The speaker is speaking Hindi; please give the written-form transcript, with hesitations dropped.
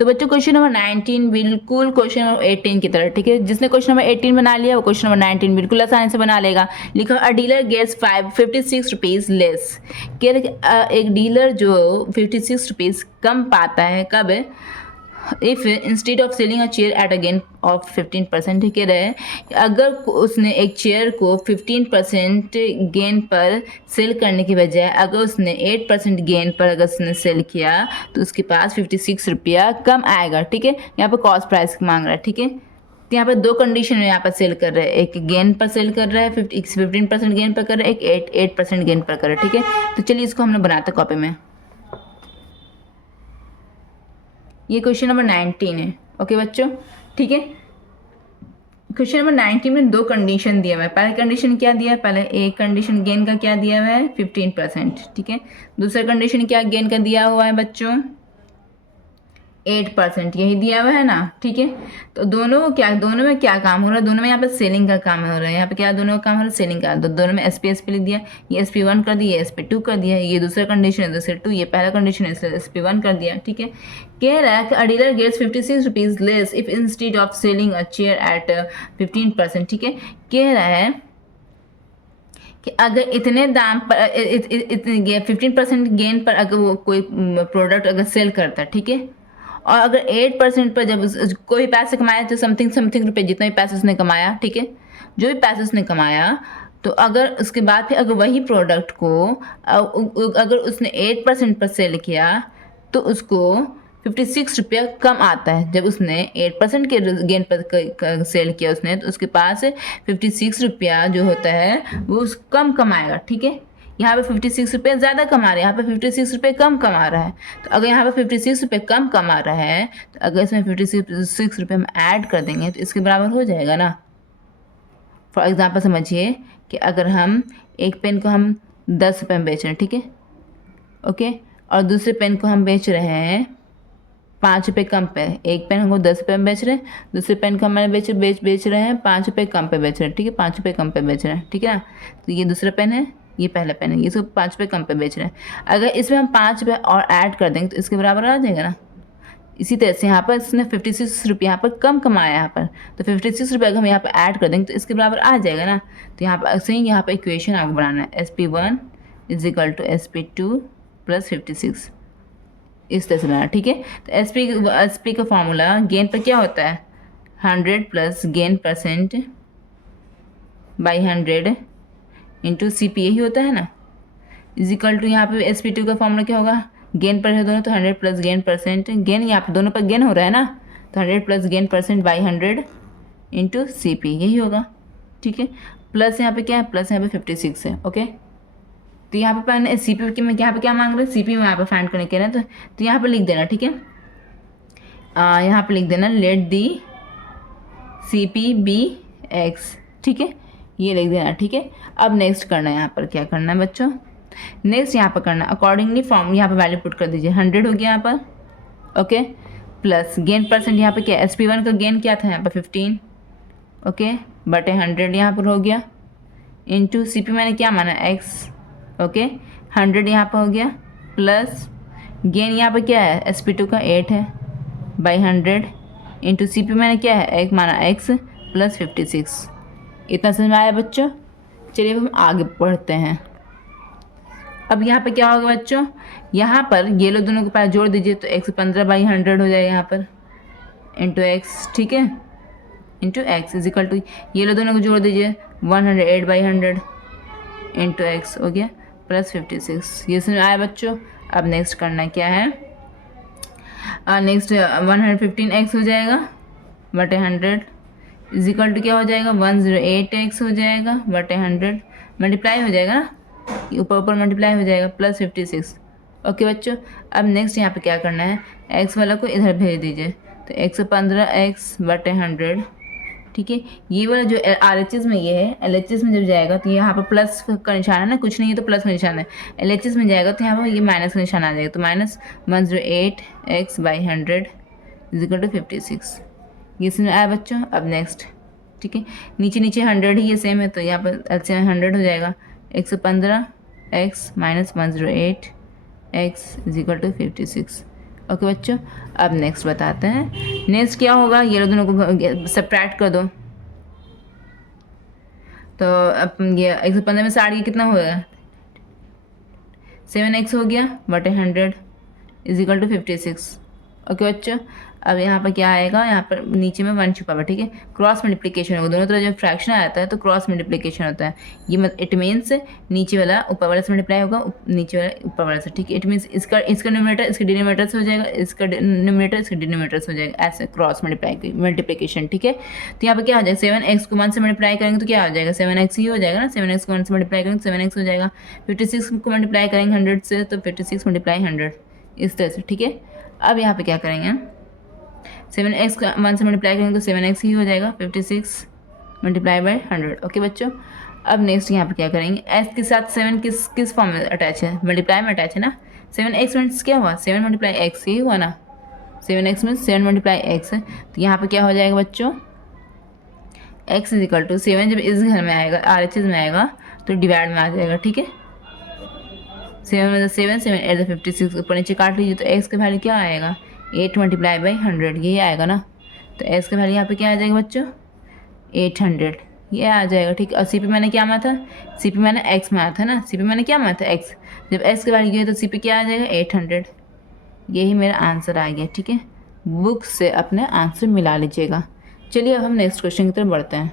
तो बच्चों क्वेश्चन नंबर 19 बिल्कुल क्वेश्चन नंबर 18 की तरह, ठीक है। जिसने क्वेश्चन नंबर 18 बना लिया वो क्वेश्चन नंबर 19 बिल्कुल आसानी से बना लेगा। लिखो a dealer gets 56 rupees less. एक डीलर जो 56 रुपीज कम पाता है कब? If instead of selling a chair at a gain of 15%, ठीक है। अगर उसने एक चेयर को 15% गेन पर सेल करने की बजाय अगर उसने 8% गेन पर अगर उसने सेल किया तो उसके पास 56 रुपया कम आएगा, ठीक है। यहाँ पर कॉस्ट प्राइस मांग रहा है, ठीक है। तो यहाँ पर दो कंडीशन में यहाँ पर सेल कर रहे हैं, एक गेन पर सेल कर रहा है 15% गेन पर कर रहा है, एक 8% गेन पर कर रहा है, ठीक है। तो चलिए इसको हम लोग बनाते हैं कॉपी में। ये क्वेश्चन नंबर 19 है, ओके बच्चों, ठीक है। क्वेश्चन नंबर 19 में दो कंडीशन दिया हुआ है। पहला कंडीशन क्या दिया है? पहले एक कंडीशन गेन का क्या दिया हुआ है? 15%, ठीक है। दूसरा कंडीशन क्या गेन का दिया हुआ है बच्चों? 8%, यही दिया हुआ है ना, ठीक है। तो दोनों में क्या काम हो रहा है? दोनों में यहाँ पे सेलिंग का काम हो रहा है। यहाँ पे क्या दोनों का काम हो रहा है? सेलिंग का। तो दोनों में एसपी लिख दिया, ये SP1 कर दिया, SP2 कर दिया। ये दूसरा कंडीशन है, दूसरे 2, ये पहला कंडीशन है, इसलिए SP1 कर दिया, ठीक है। कह रहा है कि a dealer gets 56 rupees less if instead of selling a chair at 15%, ठीक है। कह रहा है कि अगर इतने दाम पर 15% गेन पर अगर वो कोई प्रोडक्ट अगर सेल करता है, ठीक है, और अगर 8% पर जब कोई पैसे कमाया तो समथिंग रुपए, जितना भी पैसे उसने कमाया, ठीक है, जो भी पैसे उसने कमाया, तो अगर उसके बाद फिर अगर वही प्रोडक्ट को अगर उसने 8% पर सेल किया तो उसको 56 रुपया कम आता है। जब उसने 8% के गेन पर सेल किया उसने, तो उसके पास 56 रुपया जो होता है वो कम कमाएगा, ठीक है। यहाँ पे 56 रुपये ज़्यादा कमा रहे हैं, यहाँ पे 56 रुपये कम कमा रहा है। तो अगर यहाँ पे 56 रुपये कम कमा रहा है तो अगर इसमें 56 रुपये हम ऐड कर देंगे तो इसके बराबर हो जाएगा ना। फॉर एग्जाम्पल समझिए कि अगर हम एक पेन को हम 10 रुपये में बेच रहे हैं, ठीक है, ओके, और दूसरे पेन को हम बेच रहे हैं 5 रुपये कम पे। एक पेन हमको 10 रुपये में बेच रहे हैं, दूसरे पेन को हमारे बेच रहे हैं 5 रुपये कम पे बेच रहे हैं, ठीक है, 5 रुपये कम पे बेच रहे हैं, ठीक है ना। तो ये दूसरा पेन है, ये पहला पेन है, ये सब 5 रुपये कम पे बेच रहे हैं। अगर इसमें हम 5 रुपये और ऐड कर देंगे तो इसके बराबर आ जाएगा ना। इसी तरह से यहाँ पर इसने 56 रुपये यहाँ पर कम कमाया यहाँ पर, तो 56 रुपये अगर हम यहाँ पर ऐड कर देंगे तो इसके बराबर आ जाएगा ना। तो यहाँ पर ऐसे ही यहाँ पर इक्वेशन आपको बनाना है, SP1 = SP2 + 56, इस तरह से बनाना, ठीक है। तो SP का फॉर्मूला गेन पर क्या होता है? 100 + गेन % बाई 100 इंटू CP, यही होता है ना। = यहाँ पे SP2 का फॉर्मूला क्या होगा? गेन पर है दोनों, तो 100 + गेन %, गेन यहाँ पे दोनों पर गेन हो रहा है ना, तो 100 + गेन % बाई 100 इंटू CP, यही होगा, ठीक है। प्लस यहाँ पे क्या है? प्लस यहाँ पे 56 है, ओके। तो यहाँ पे मैंने CP की में यहाँ पे क्या मांग रहे हैं? CP में यहाँ पे फाइंड करने के ना, तो यहाँ पे लिख देना, ठीक है। यहाँ पे लिख देना let the CP be X, ठीक है, ये लिख देना, ठीक है। अब नेक्स्ट करना है, यहाँ पर क्या करना है बच्चों? नेक्स्ट यहाँ पर करना अकॉर्डिंगली फॉर्म, यहाँ पे वैल्यू पुट कर दीजिए, 100 हो गया यहाँ पर, ओके, प्लस गेन % यहाँ पे क्या? SP1 का गेन क्या था यहाँ पर? 15, ओके, बटे 100 यहाँ पर हो गया, इंटू CP मैंने क्या माना? X, ओके, 100 यहाँ पर हो गया, प्लस गेन यहाँ पर क्या है? SP2 का 8 है, बाई 100 इंटू CP मैंने क्या है? एक माना X + 56। इतना समझ में आया बच्चों? चलिए अब हम आगे पढ़ते हैं। अब यहाँ पे क्या होगा बच्चों? यहाँ पर ये लोग दोनों को पास जोड़ दीजिए, तो 115/100 हो जाएगा यहाँ पर, इंटू X, ठीक है, इंटू X = ये लोग दोनों को जोड़ दीजिए, 108/100 इंटू X हो गया, + 56। ये समझ में आया बच्चों? अब नेक्स्ट करना क्या है? नेक्स्ट 115X हो जाएगा बटे 100 = क्या हो जाएगा? 108X हो जाएगा बटे 100, मल्टीप्लाई हो जाएगा ना, ऊपर मल्टीप्लाई हो जाएगा, + 56, ओके बच्चों। अब नेक्स्ट यहाँ पे क्या करना है? X वाला को इधर भेज दीजिए, तो 115X बटे 100, ठीक है। ये वाला जो RHS में ये है, LHS में जब जाएगा तो यहाँ पर प्लस का निशान है ना, कुछ नहीं है तो प्लस का निशान है। LHS में जाएगा तो यहाँ पर ये माइनस का निशान आ जाएगा, तो -108X/100 = 56। ये समझ आया बच्चों? अब नेक्स्ट, ठीक है, नीचे 100 ही ये सेम है, तो यहाँ पर LCM 100 हो जाएगा, 115X - 108X = 56। ओके बच्चों, अब नेक्स्ट बताते हैं। नेक्स्ट क्या होगा, ये दोनों को सब्ट्रैक्ट कर दो। तो अब ये 115 में 60 कितना होगा, 7x हो गया बटे 100 इज इक्वल टू 56। ओके बच्चों, अब यहाँ पर क्या आएगा, यहाँ पर नीचे में 1 छुपा हुआ, ठीक है। क्रॉस मल्टीप्लिकेशन होगा, दोनों तरफ जब फ्रैक्शन आता है तो क्रॉस मल्टीप्लिकेशन होता है। ये इट मीन्स नीचे वाला ऊपर वाले से मल्टीप्लाई होगा, नीचे वाला ऊपर वाले से, ठीक है। इट मीन्स इसका न्यूमरेटर इसके डिनोमिनेटर से हो जाएगा, इसका न्यूमरेटर इसके डिनोमिनेटर से हो जाएगा, ऐसे क्रॉस मल्टीप्लिकेशन, ठीक है। तो यहाँ पर क्या हो जाएगा, 7x को 1 से मल्टीप्लाई करेंगे तो क्या हो जाएगा, 7x ही हो जाएगा ना। 7x को 1 से मल्टीप्लाई करेंगे तो 7x हो जाएगा। 56 को मल्टीप्लाई करेंगे 100 से तो 56 मल्टीप्लाई 100, इस तरह से, ठीक है। अब यहाँ पे क्या करेंगे, 7x का 1 से मल्टीप्लाई करेंगे तो 7x ही हो जाएगा, 56 मल्टीप्लाई बाय 100। ओके बच्चों, अब नेक्स्ट यहाँ पे क्या करेंगे, x के साथ 7 किस फॉर्म में अटैच है, मल्टीप्लाई में अटैच है ना। 7x मीन्स क्या हुआ, 7 मल्टीप्लाई x ही हुआ ना। 7x मीन्स 7 मल्टीप्लाई x है। तो यहाँ पे क्या हो जाएगा बच्चों, x इज इक्वल टू 7 जब इस घर में आएगा, RHS में आएगा तो डिवाइड में आ जाएगा, ठीक है। 7 में 7 7 8 56 ऊपर नीचे काट लीजिए तो x का वैल्यू क्या आएगा, 8 मल्टीप्लाई बाई 100, यही आएगा ना। तो x का वैल्यू यहाँ पे क्या आ जाएगा बच्चों, 800, ये आ जाएगा, ठीक है। और CP मैंने क्या माना था, CP मैंने x माना था ना, CP मैंने क्या माना था, x। जब x का वैल्यू है तो CP क्या आ जाएगा, 800। यही मेरा आंसर आ गया, ठीक है। बुक से अपने आंसर मिला लीजिएगा। चलिए अब हम नेक्स्ट क्वेश्चन की तरफ बढ़ते हैं।